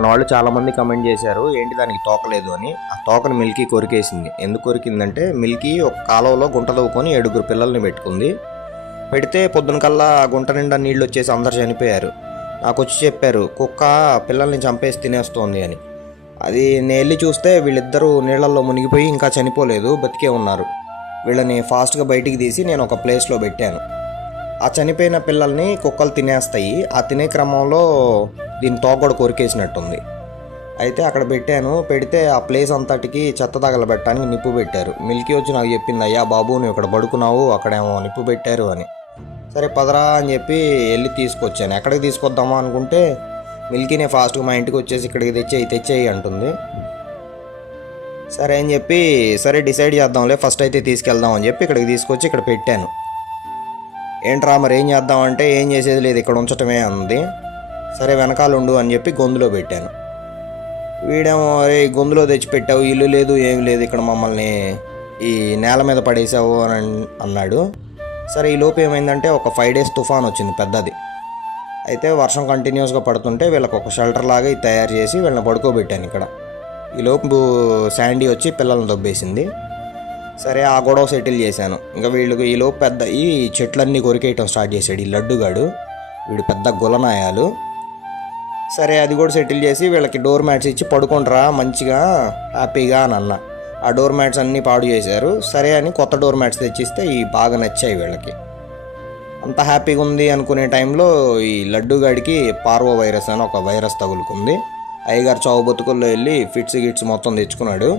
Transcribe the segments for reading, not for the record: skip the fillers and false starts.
మన వాళ్ళు చాలామంది కమెంట్ చేశారు ఏంటి దానికి తోకలేదు అని. ఆ తోకని మిల్కీ కొరికేసింది. ఎందుకు కొరికిందంటే మిల్కీ ఒక కాలువలో గుంట తవ్వుకొని 7 పిల్లల్ని పెట్టుకుంది. పెడితే పొద్దునకల్లా ఆ గుంట నిండా నీళ్ళు వచ్చేసి అందరు చనిపోయారు. నాకు వచ్చి చెప్పారు కుక్క పిల్లల్ని చంపేసి తినేస్తోంది అని. అది నేను వెళ్ళి చూస్తే వీళ్ళిద్దరూ నీళ్ళల్లో మునిగిపోయి ఇంకా చనిపోలేదు, బతికే ఉన్నారు. వీళ్ళని ఫాస్ట్గా బయటికి తీసి నేను ఒక ప్లేస్లో పెట్టాను. ఆ చనిపోయిన పిల్లల్ని కుక్కలు తినేస్తాయి. ఆ తినే క్రమంలో దీని తోక కూడా కొరికేసినట్టుంది. అయితే అక్కడ పెట్టాను. పెడితే ఆ ప్లేస్ అంతటికి చెత్త తగలబెట్టడానికి నిప్పు పెట్టారు. మిల్కీ వచ్చి నాకు చెప్పింది, అయ్యా బాబు నువ్వు ఇక్కడ పడుకున్నావు, అక్కడేమో నిప్పు పెట్టారు అని. సరే పదరా అని చెప్పి వెళ్ళి తీసుకొచ్చాను. ఎక్కడికి తీసుకొద్దామా అనుకుంటే మిల్కీనే ఫాస్ట్గా మా ఇంటికి వచ్చేసి ఇక్కడికి తెచ్చేయి అంటుంది. సరే అని చెప్పి సరే డిసైడ్ చేద్దాంలే, ఫస్ట్ అయితే తీసుకెళ్దాం అని చెప్పి ఇక్కడికి తీసుకొచ్చి ఇక్కడ పెట్టాను. ఏంట్రా మరి ఏం చేద్దామంటే ఏం చేసేది లేదు, ఇక్కడ ఉంచటమే అంది. సరే వెనకాల ఉండు అని చెప్పి గొంతులో పెట్టాను. వీడేమో అరే గొంతులో తెచ్చిపెట్టావు, ఇల్లు లేదు ఏమి లేదు, ఇక్కడ మమ్మల్ని ఈ నేల మీద పడేసావు అని అన్నాడు. సరే ఈ లోపు ఏమైందంటే ఒక 5 days తుఫాన్ వచ్చింది పెద్దది. అయితే వర్షం కంటిన్యూస్గా పడుతుంటే వీళ్ళకి ఒక షెల్టర్ లాగా ఇది తయారు చేసి వీళ్ళని పడుకోబెట్టాను ఇక్కడ. ఈ లోపు శాండీ వచ్చి పిల్లల్ని దొబ్బేసింది. సరే ఆ గొడవ సెటిల్ చేశాను. ఇంకా వీళ్ళకి ఈ లోపు పెద్ద ఈ చెట్లన్నీ కొరికేయటం స్టార్ట్ చేశాడు ఈ లడ్డుగాడు. వీడు పెద్ద గులనాయాలు. సరే అది కూడా సెటిల్ చేసి వీళ్ళకి డోర్ మ్యాట్స్ ఇచ్చి పడుకుంటారా మంచిగా హ్యాపీగా అని అన్న. ఆ డోర్ మ్యాట్స్ అన్నీ పాడు చేశారు. సరే అని కొత్త డోర్ మ్యాట్స్ తెచ్చిస్తే ఈ బాగా నచ్చాయి వీళ్ళకి. అంత హ్యాపీగా ఉంది అనుకునే టైంలో ఈ లడ్డుగాడికి పార్వో వైరస్ అని ఒక వైరస్ తగులుకుంది. అయ్యగారు చావు బతుకుల్లో వెళ్ళి గిట్స్ మొత్తం తెచ్చుకున్నాడు.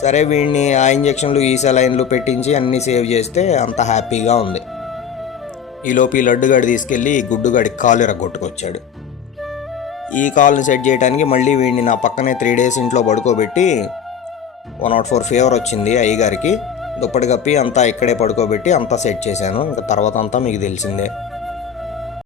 సరే వీడిని ఆ ఇంజక్షన్లు ఈ సెలైన్లు పెట్టించి అన్నీ సేవ్ చేస్తే అంత హ్యాపీగా ఉంది. ఈలోపు ఈ లడ్డుగాడి తీసుకెళ్ళి గుడ్డుగాడికి కాలు ఎరగొట్టుకొచ్చాడు. ఈ కాల్ని సెట్ చేయడానికి మళ్ళీ వీడిని నా పక్కనే 3 days ఇంట్లో పడుకోబెట్టి 104 ఫీవర్ వచ్చింది అయ్యగారికి. దుప్పటి కప్పి అంతా ఇక్కడే పడుకోబెట్టి అంతా సెట్ చేశాను. ఇంకా తర్వాత అంతా మీకు తెలిసిందే.